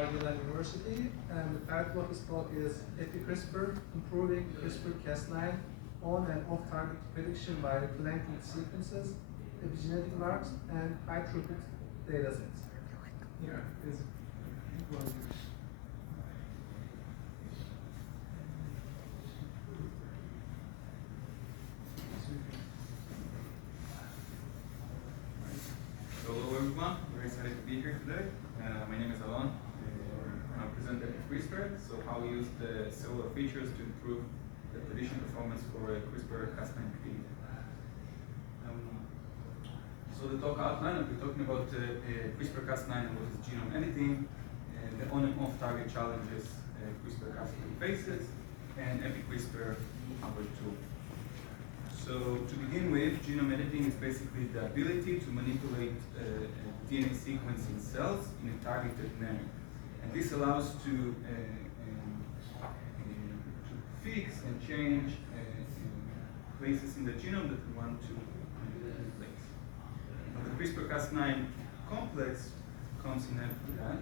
Yale University, and the title of this talk is EpiCRISPR, Improving CRISPR-Cas9 on and off-target prediction by planting sequences, epigenetic marks, and high-throughput datasets. Here is Hello everyone, very excited to be here today. My name is Alon. I'll present EpiCRISPR, so how we use the cellular features to improve the prediction performance for CRISPR-Cas9 activity. So the talk outline, I'll be talking about CRISPR-Cas9 and what is genome editing, the on and off target challenges CRISPR-Cas9 faces, and EpiCRISPR, our tool. So to begin with, genome editing is basically the ability to manipulate DNA sequence in cells in a targeted manner. And this allows to fix and change places in the genome that we want to replace. Now, the CRISPR-Cas9 complex comes in after that.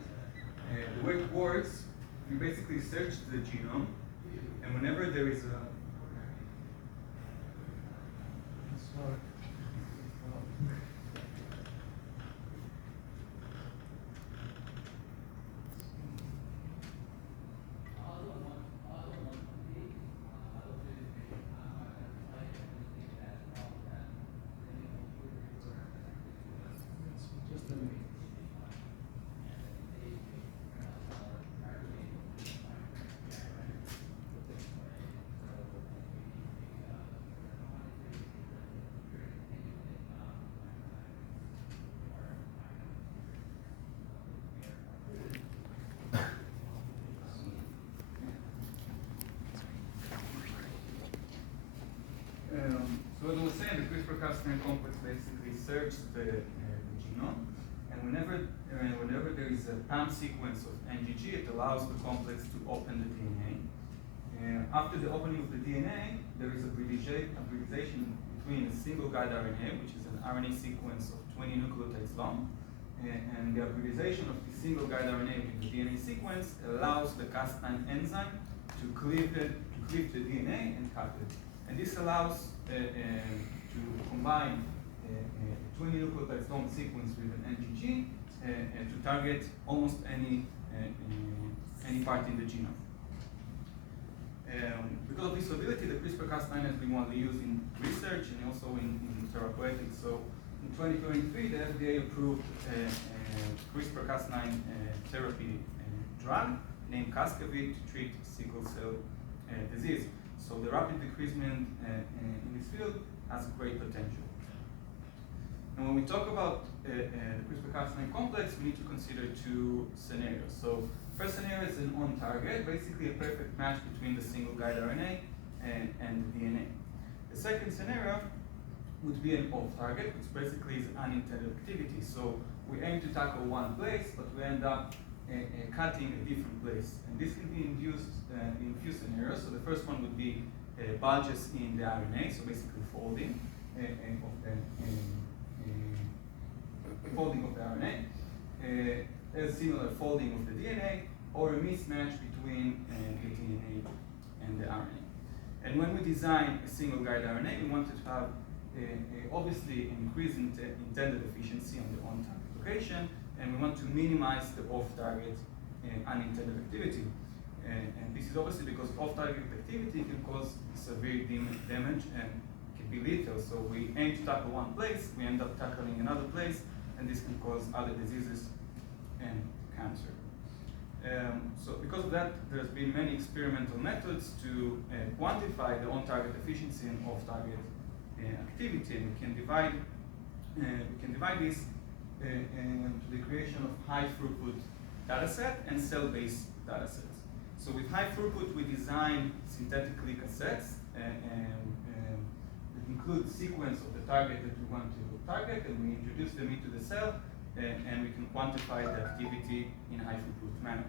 The way it works, we basically search the genome, and whenever there is a so as I was saying, the CRISPR-Cas9 complex basically searches the genome, and whenever there is a PAM sequence of NGG, it allows the complex to open the DNA. After the opening of the DNA, there is a hybridization between a single guide RNA, which is an RNA sequence of 20 nucleotides long, and the hybridization of the single guide RNA with the DNA sequence allows the Cas9 enzyme to cleave the DNA and cut it. And this allows to combine a 20 nucleotides long sequence with an NGG to target almost any part in the genome. Because of this ability, the CRISPR-Cas9 has been widely used in research and also in therapeutics. So in 2023, the FDA approved CRISPR-Cas9 therapy drug named Cas9 to treat sickle cell disease. So the rapid decreasement in this field has great potential. And when we talk about the CRISPR-Cas9 complex, we need to consider two scenarios. So first scenario is an on-target, basically a perfect match between the single guide RNA and the DNA. The second scenario would be an off-target, which basically is unintended activity. So we aim to tackle one place, but we end up cutting a different place. And this can be induced in a few scenarios. So the first one would be bulges in the RNA, so basically folding of the RNA, a similar folding of the DNA, or a mismatch between the DNA and the RNA. And when we design a single guide RNA, we wanted to have obviously an increase in intended efficiency on the on-target location, and we want to minimize the off-target unintended activity. And this is obviously because off-target activity can cause severe damage and can be lethal. So we aim to tackle one place, we end up tackling another place, and this can cause other diseases and cancer. So because of that, there's been many experimental methods to quantify the on-target efficiency and off-target activity, and we can divide this to the creation of high-throughput dataset and cell-based datasets. So with high throughput, we design synthetically cassettes that include the sequence of the target that we want to target, and we introduce them into the cell, and we can quantify the activity in a high throughput manner.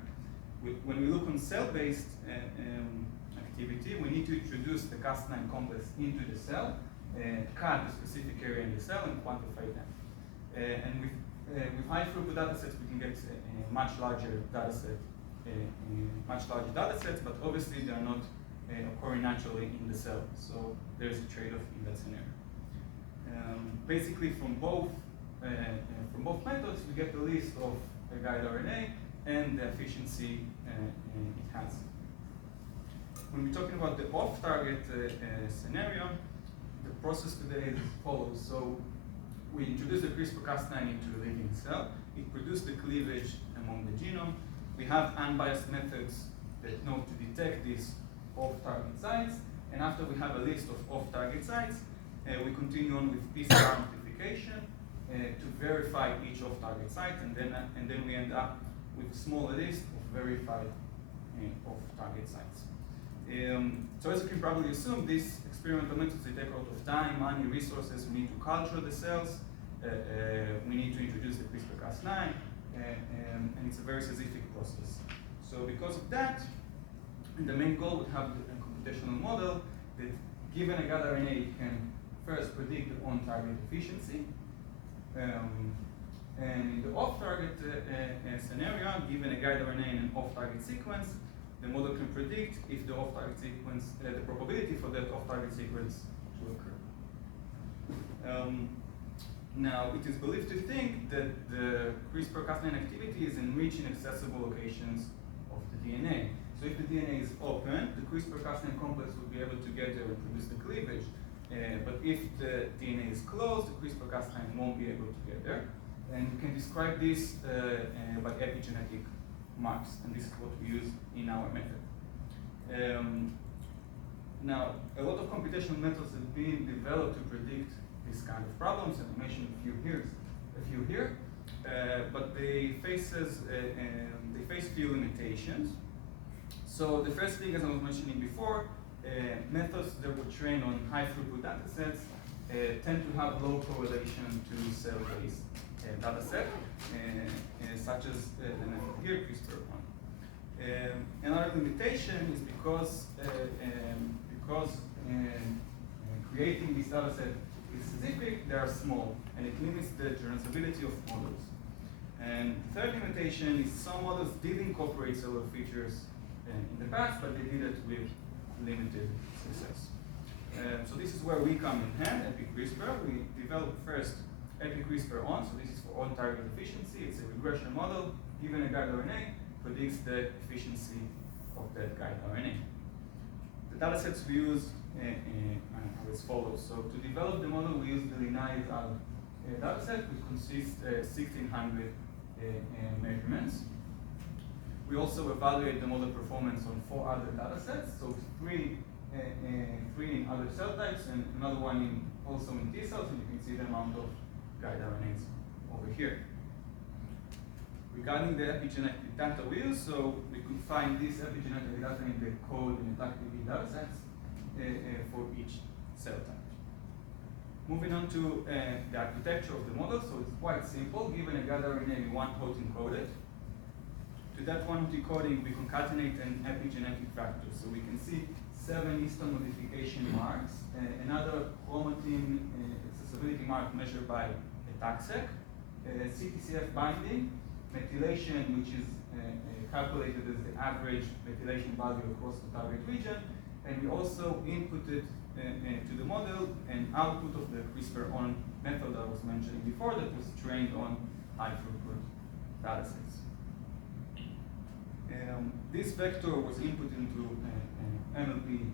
When we look on cell-based activity, we need to introduce the Cas9 complex into the cell, cut a specific area in the cell, and quantify them. And with with high-throughput datasets, we can get a much larger datasets, but obviously they are not occurring naturally in the cell. So there's a trade-off in that scenario. Basically, from both methods, we get the list of the guide RNA and the efficiency it has. When we're talking about the off-target scenario, the process today is as follows. So we introduce the CRISPR-Cas9 into the living cell. It produces the cleavage among the genome. We have unbiased methods that know to detect these off-target sites. And after we have a list of off-target sites, we continue on with PCR amplification to verify each off-target site, and then we end up with a smaller list of verified off-target sites. So as you can probably assume, these experimental methods, they take a lot of time, money, resources. We need to culture the cells. We need to introduce the CRISPR-Cas9, and it's a very specific process. So because of that, the main goal would have a computational model that, given a guide RNA, it can first predict the on-target efficiency. And in the off-target scenario, given a guide RNA and an off-target sequence, the model can predict if the off-target sequence, the probability for that off-target sequence to occur. Now, it is believed to think that the CRISPR-Cas9 activity is enriching accessible locations of the DNA. So if the DNA is open, the CRISPR-Cas9 complex will be able to get there and produce the cleavage. But if the DNA is closed, the CRISPR-Cas9 won't be able to get there. And we can describe this by epigenetic marks, and this is what we use in our method. Now, a lot of computational methods have been developed to predict these kind of problems, and I mentioned a few here, but they face few limitations. So the first thing, as I was mentioning before, methods that were trained on high-throughput datasets tend to have low correlation to cell-based dataset, such as the method here, CRISPR-1. Another limitation is because creating this dataset is specific, they are small, and it limits the generalizability of models. And the third limitation is some models did incorporate cellular features in the past, but they did it with limited success. So this is where we come in hand, EpiCRISPR. We developed first EpiCRISPROn, so this is for on-target efficiency. It's a regression model. Given a guide RNA, predicts the efficiency of that guide RNA. The datasets we use are as follows. So to develop the model, we use the linear dataset, which consists 1,600 measurements. We also evaluate the model performance on 4 other datasets, so 3 in other cell types and another one also in T cells, and you can see the amount of guide RNAs over here. Regarding the epigenetic data we use, so we could find this epigenetic data in the code and activity datasets for each cell type. Moving on to the architecture of the model, so it's quite simple. Given a guide RNA, we want hot encoded. To that one encoding, we concatenate an epigenetic factor. So we can see 7 histone modification marks, another chromatin accessibility mark measured by a TACSEC, CTCF binding, methylation, which is calculated as the average methylation value across the target region, and we also inputted to the model an output of the CRISPR-on method I was mentioning before that was trained on high-throughput datasets. This vector was input into MLP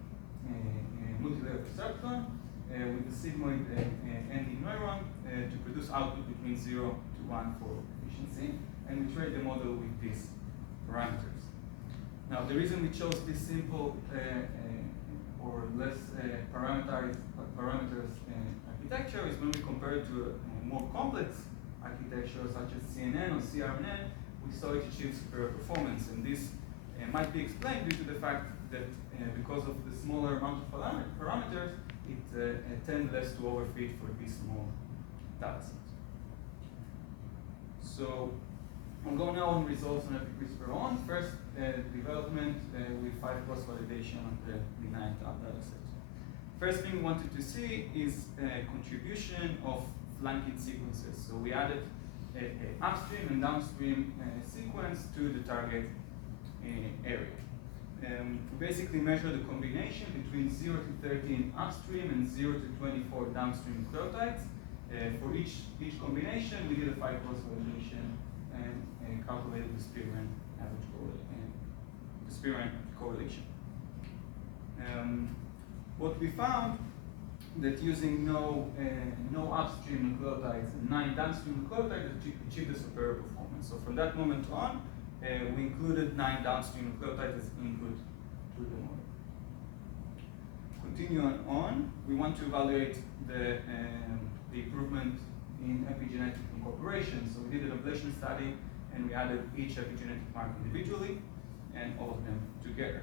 multilayer perceptron with a sigmoid ending neuron to produce output between 0 to 1 for efficiency, and we train the model with these parameters. Now, the reason we chose this simple or less parameters architecture is when we compare it to a more complex architecture such as CNN or CRNN, we saw it achieve superior performance, and this might be explained due to the fact that because of the smaller amount of parameters, it tends less to overfit for these small datasets. So I'll go now on results on EpiCRISPROn. First, development with 5 cross validation on the linear dataset. First thing we wanted to see is contribution of flanking sequences. So we added upstream and downstream sequence to the target area. We basically measure the combination between 0 to 13 upstream and 0 to 24 downstream nucleotides. For each combination, we did a 5-cross validation and calculated the spearman average correlation. What we found that using no upstream nucleotides and 9 downstream nucleotides achieved a superior performance. So from that moment on, we included 9 downstream nucleotides as input to the model. Continuing on, we want to evaluate the improvement in epigenetic incorporation. So we did an ablation study and we added each epigenetic mark individually and all of them together.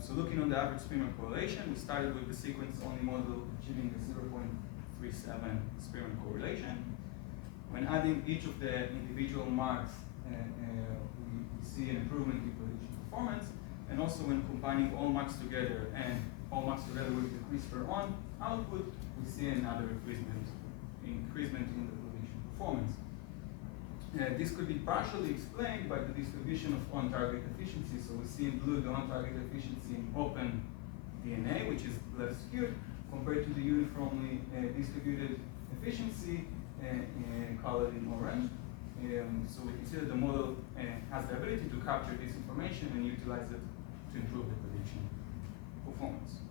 So looking on the average spearman correlation, we started with the sequence-only model achieving a 0.37 spearman correlation. When adding each of the individual marks, we see an improvement in prediction performance, and also when combining all marks together and all marks together with the CRISPR-on output, we see another increasement in the prediction performance. This could be partially explained by the distribution of on-target efficiency. So we see in blue the on-target efficiency in open DNA, which is less skewed, compared to the uniformly distributed efficiency colored in orange. So we can see that the model has the ability to capture this information and utilize it to improve the prediction performance.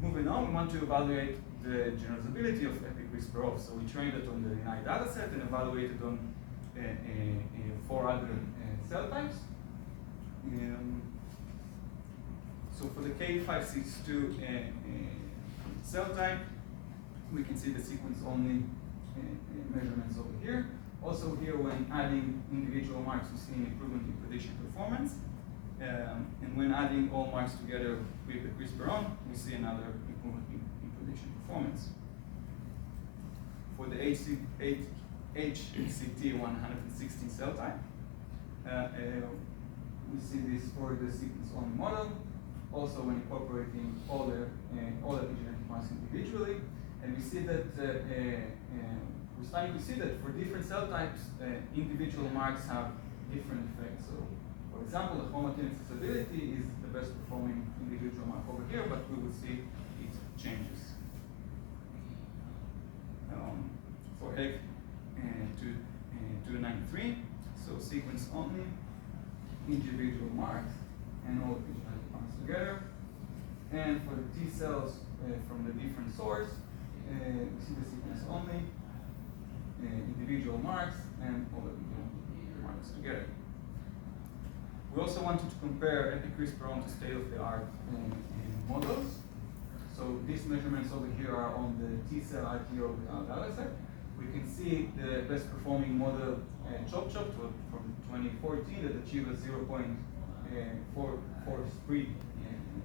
Moving on, we want to evaluate the generalizability of EpiCRISPROff. So we trained it on the high dataset and evaluated on 4 other cell types. So for the K562 cell type, we can see the sequence-only measurements over here. Also here, when adding individual marks, we see an improvement in prediction performance. And when adding all marks together with the CRISPR-on, we see another improvement in prediction performance. For the HCT116 cell type, we see this for the sequence-only model. Also, when incorporating all the epigenetic marks individually, and we see that we're starting to see that for different cell types, individual marks have different effects. So, for example, the homogeneous stability is the best performing individual mark over here, but we will see it changes. For H293, so sequence only, individual marks, and all epigenetic marks together. And for the T cells from the different source, we see the sequence only, individual marks, and all the marks together. We also wanted to compare EpiCRISPROn to state-of-the-art models. So these measurements over here are on the T-cell RTO dataset. We can see the best performing model, CHOP from 2014, that achieved a 0.443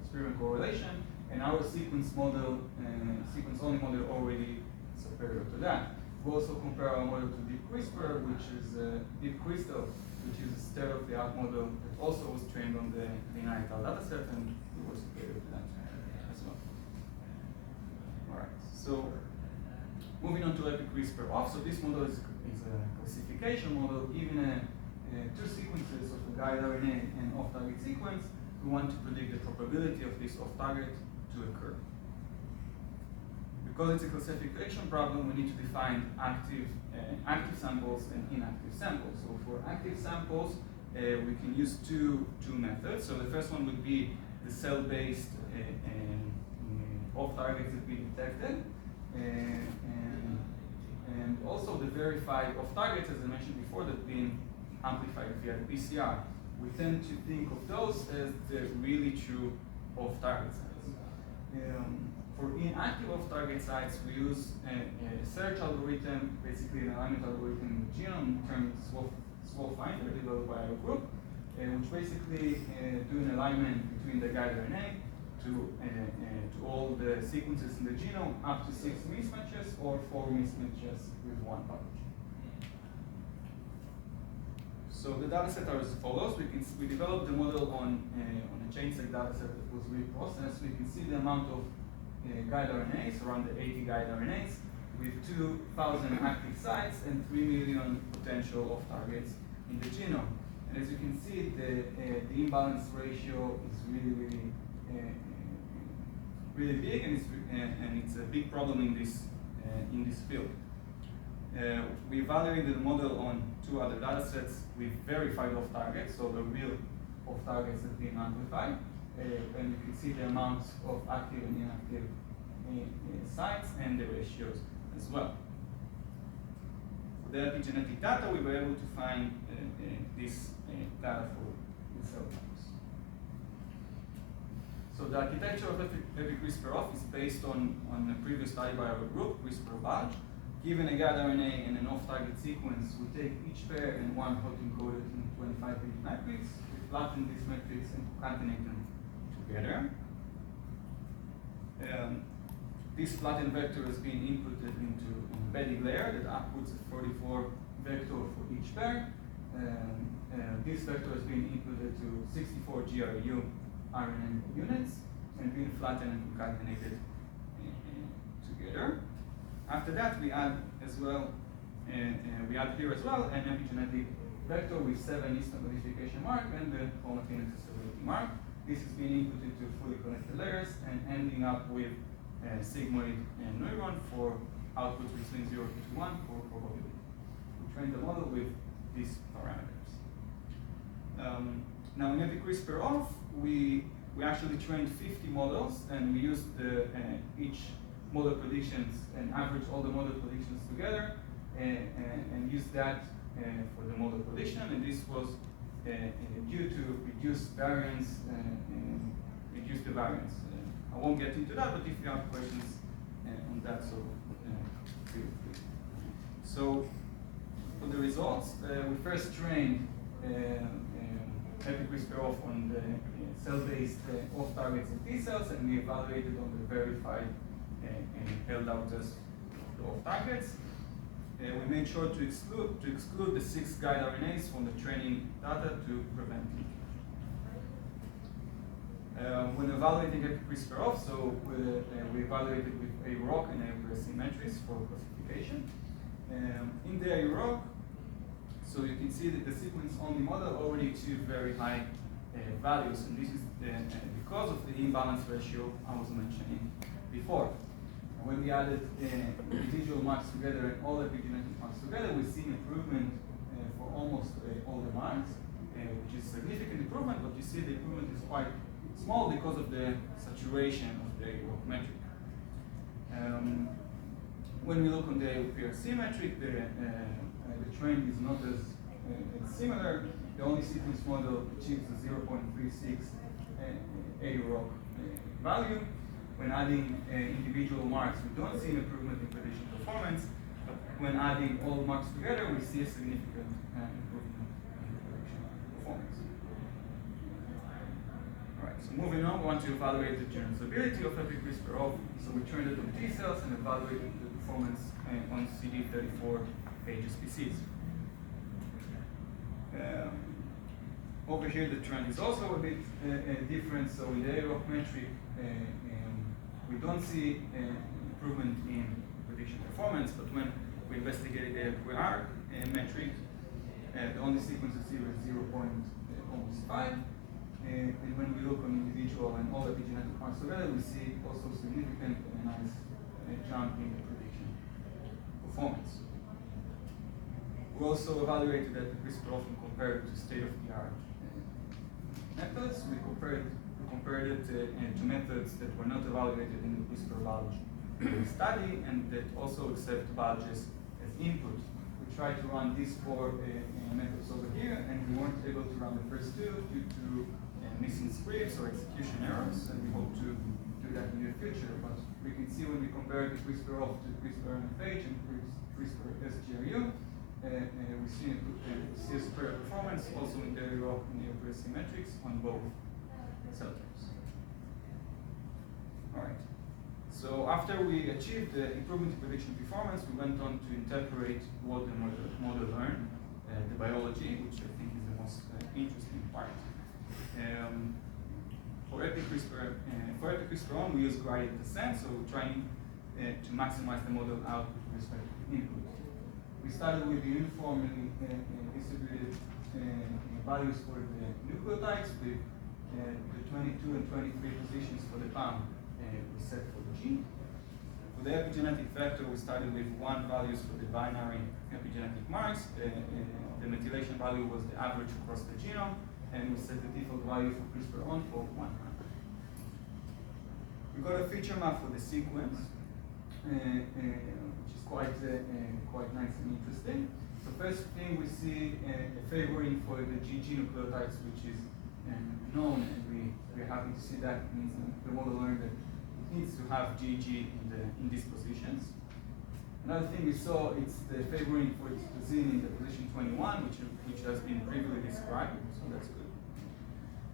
spearman correlation, and our sequence-only model already superior to that. We also compare our model to DeepCRISPR, which is DeepCRISPR, which is a state-of-the-art model that also was trained on the neonatal dataset, and we were superior to that as well. All right, so moving on to EpiCRISPROff. So this model is a classification model. Given 2 sequences of a guide RNA and off-target sequence, we want to predict the probability of this off-target to occur. Because it's a classification problem, we need to define active samples and inactive samples. So for active samples, we can use two methods. So the first one would be the cell-based off-targets that we detected, and also the verified off-targets, as I mentioned before, that have been amplified via the PCR. We tend to think of those as the really true off-target sites. For inactive off-target sites, we use a search algorithm, basically an alignment algorithm in the genome termed SWOF finder, developed by our group, which basically do an alignment between the guide RNA to all the sequences in the genome, up to 6 mismatches or 4 mismatches with 1 package. So the dataset are as follows. We developed the model on a chain-seq dataset that was reprocessed. We can see the amount of guide RNAs, around the 80 guide RNAs. We with 2,000 active sites and 3 million potential off-targets in the genome. And as you can see, the imbalance ratio is really big, and it's a big problem in this field. We evaluated the model on 2 other datasets with verified off-targets, so the real off-targets have been amplified, and you can see the amounts of active and inactive sites and the ratios as well. For the epigenetic data, we were able to find this data for the cell types. So the architecture of EpiCRISPROff is based on a previous study by our group, CRISPR. Given a guide RNA and an off-target sequence, we take each pair and one hot encoded in 25-bit matrix, we flatten this matrix and concatenate them together. This flattened vector has been inputted into an embedding layer that outputs a 44 vector for each pair. This vector has been inputted to 64 GRU RNA units and been flattened and concatenated together. After that, we add as well, we add here as well an epigenetic vector with 7 histone modification mark and the chromatin accessibility mark. This has been inputted to fully connected layers and ending up with a sigmoid neuron for output between 0 to 1 for probability. We train the model with these parameters. Now in EpiCRISPROff, we actually trained 50 models, and we used each model predictions and averaged all the model predictions together and used that for the model prediction. And this was due to reduce variance and reduce the variance. I won't get into that, but if you have questions on that, so feel free. So for the results, we first trained EpiCRISPROff on the cell-based off-targets and T cells, and we evaluated on the verified and held out test the off-targets. We made sure to exclude the 6 guide RNAs from the training data to prevent leakage. When evaluating EpiCRISPROff, so we evaluated with AUROC and asymmetries for classification. In the AUROC, so you can see that the sequence-only model already achieved very high values, and this is because of the imbalance ratio I was mentioning before. When we added individual marks together and all epigenetic marks together, we see improvement for almost all the marks, which is significant improvement, but you see the improvement is quite small because of the saturation of the AUROC metric. When we look on the PRC metric, the trend is not as similar. The only sequence model achieves a 0.36 AUROC value. When adding individual marks, we don't see an improvement in prediction performance, but when adding all marks together, we see a significant improvement in prediction performance. All right, so moving on, we want to evaluate the generalizability of EpiCRISPROff. So we trained it on T cells and evaluated the performance on CD34 HSPCs. Over here, the trend is also a bit different. So in the AUROC metric, we don't see improvement in prediction performance, but when we investigated the QR metric, the only sequences here is 0.5. And when we look on individual and all epigenetic marks together, we see also significant and nice jump in the prediction performance. We also evaluated that the CRISPR and compared it to state-of-the-art methods. We compared it to methods that were not evaluated in the CRISPR biology study and that also accept biologists as input. We tried to run these 4 methods over here, and we weren't able to run the first 2 due to missing scripts or execution errors, and we hope to do that in the future. But we can see when we compare the CRISPROff to CRISPR NFH and CRISPR sgRNA, we see a superior performance also in the AUROC and the asymmetrics on both cell types. All right. So after we achieved the improvement in prediction performance, we went on to interpret what the model learned, the biology, which I think is the most interesting part. For EpiCRISPROn, we use gradient descent, so we're trying to maximize the model output with respect to input. We started with the uniformly distributed values for the nucleotides with the 22 and 23 positions for the PAM we set for the gene. For the epigenetic vector, we started with 1 values for the binary epigenetic marks. The methylation value was the average across the genome, and we set the default value for CRISPR-on for 100. We got a feature map for the sequence, which is quite nice and interesting. So first thing we see a favoring for the GG nucleotides, which is known, and we're happy to see that. It means the model learned that it needs to have GG in these positions. Another thing we saw is the favoring for its position in the position 21, which has been previously described, so that's good.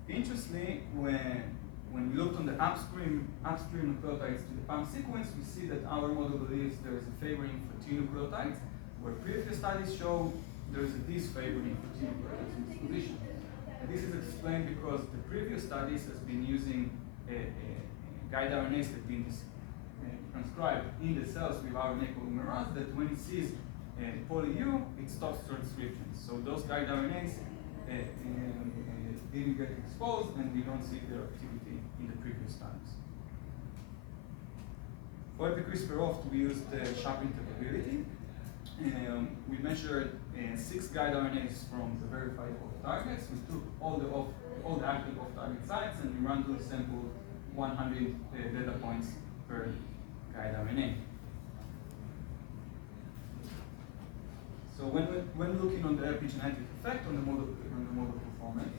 Interestingly, when we looked on the upstream nucleotides to the PAM sequence, we see that our model believes there is a favoring for T nucleotides, where previous studies show there is a disfavoring for T nucleotides in this position. And this is explained because the previous studies has been using guide RNAs that have been transcribed in the cells with RNA polymerase, that when it sees poly-U, it stops transcription. So those guide RNAs didn't get exposed, and we don't see their activity in the previous studies. For EpiCRISPROff, we used sharp interpretability. We measured 6 guide RNAs from the verified off-targets. We took all the active off-target sites, and we randomly sampled 100 data points per guide RNA. So when looking on the epigenetic effect on the model performance,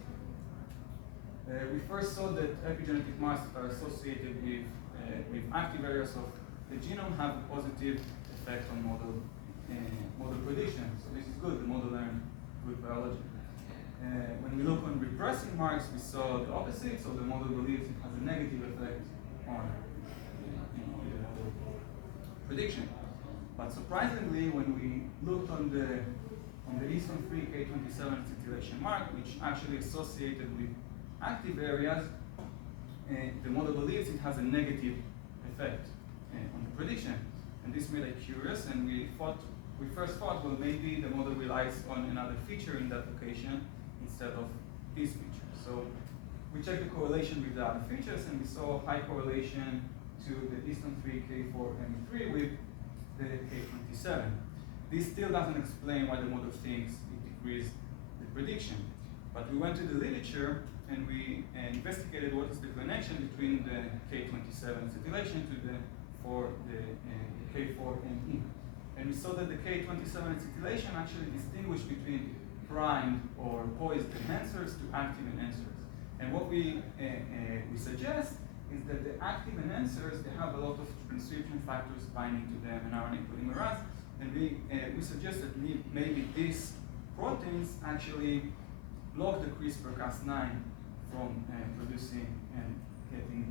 we first saw that epigenetic marks that are associated with active areas of the genome have a positive effect on model prediction. So this is good. The model learned good biology. When we look on repressing marks, we saw the opposite. So the model believes it has a negative effect on prediction. But surprisingly, when we looked on the histone 3 K27 acetylation mark, which actually associated with active areas, the model believes it has a negative effect on the prediction. And this made us curious, and we first thought, well, maybe the model relies on another feature in that location instead of this feature. So we checked the correlation with the other features, and we saw high correlation to the histone 3 K4M3 with the K27. This still doesn't explain why the model thinks it decreased the prediction. But we went to the literature and we investigated what is the connection between the K27 acetylation to the K4ME. And we saw that the K27 acetylation actually distinguished between primed or poised enhancers to active enhancers. And what we suggest is that the active enhancers, they have a lot of transcription factors binding to them and RNA polymerase, and we suggest that maybe these proteins actually block the CRISPR Cas9 from producing and getting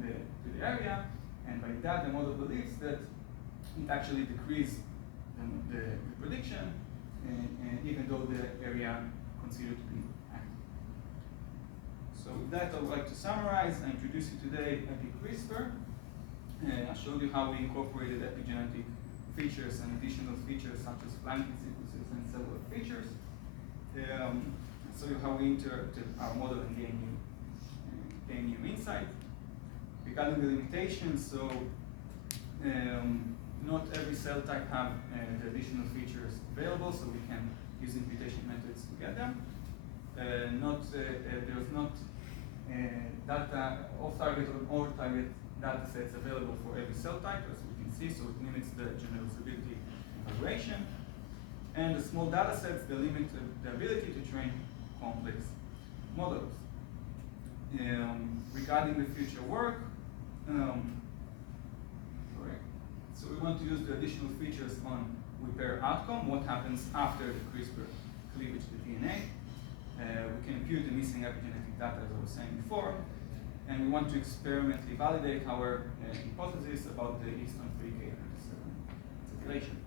to the area, and by that the model believes that it actually decreases the prediction, even though the area considered to be active. So with that, I would like to summarize. I introduced you today EpiCRISPR. I showed you how we incorporated epigenetic features and additional features such as flanking sequences and cellular features. So how we interacted our model and gain new insight. Regarding the limitations, so not every cell type have the additional features available, so we can use imputation methods to get them. There's not data off-target or on-target data sets available for every cell type, as we can see, so it limits the generalizability evaluation. And the small data sets, they limit the ability to train complex models. Regarding the future work, so we want to use the additional features on repair outcome, what happens after the CRISPR cleavage to DNA. We can impute the missing epigenetic data, as I was saying before, and we want to experimentally validate our hypothesis about the histone 3K27 acetylation.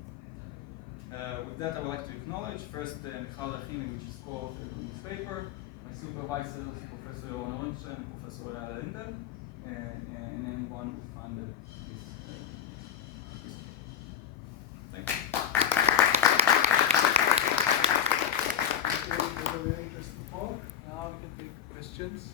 With that, I would like to acknowledge first Michal Achimi, which is co-authored on this paper, my supervisors, Professor Oren Orenstein and Professor Lindel, and anyone who funded this questions?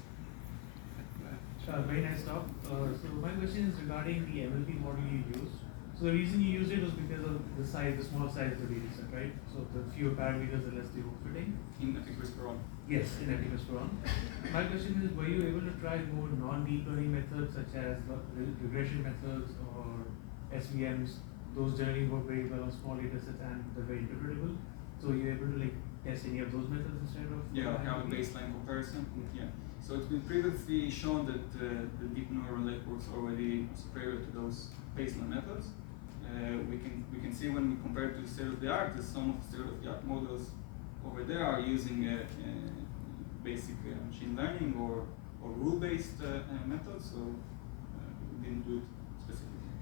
Very nice talk. So my question is regarding the MLP model you used. So the reason you used it was because of the size, the small size of the data set, right? So the fewer parameters, the less the room fitting. In EpiCRISPROn. Yes, in EpiCRISPRon. My question is, were you able to try more non-deep learning methods such as regression methods or SVMs? Those generally work very well on small data sets and they're very interpretable. So you're able to test any of those methods instead of? Yeah, have a baseline comparison. Yeah. So it's been previously shown that the deep neural networks are already superior to those baseline methods. We can see when we compare to the state of the art, that some of the state of the art models over there are using basic machine learning or rule-based methods. So we didn't do it specifically.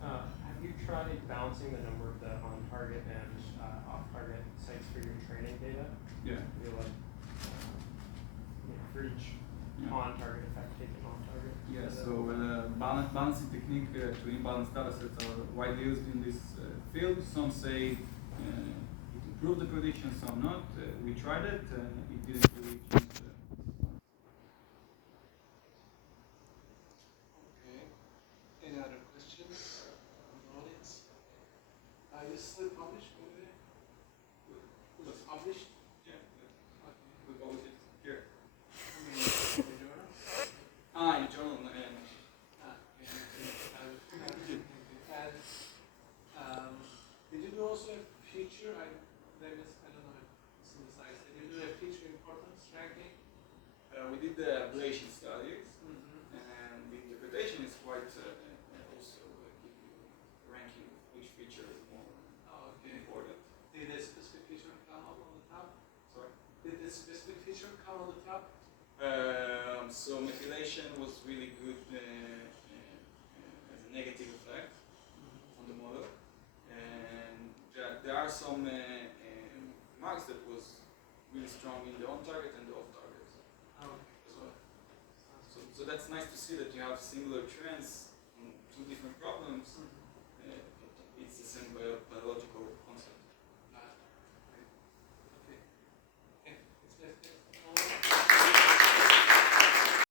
Have you tried balancing the number of the on-target and off-target sites for your training data? Yeah. You're like, for each on-target effect taken on-target? Yeah, so balancing technique to imbalance datasets are widely used in this field. Some say it improved the prediction, some not. We tried it, it didn't really change the... Okay. Any other questions from the audience? Is this still published, by the way? Was it published? Yeah, Okay. we published it here. I mean, in the journal? In the journal. And did you do also a feature? I don't know if it's in the slides. Did you do a feature importance ranking? We did the ablation studies, Mm-hmm. and the interpretation is quite also give you ranking of which feature is more important. Did a specific feature come up on the top? Sorry? Did this specific feature come on the top? So methylation was really good as a negative effect on the model, and there are some marks that was really strong in the on-target and the off-target as well. So that's nice to see that you have similar trends in two different problems,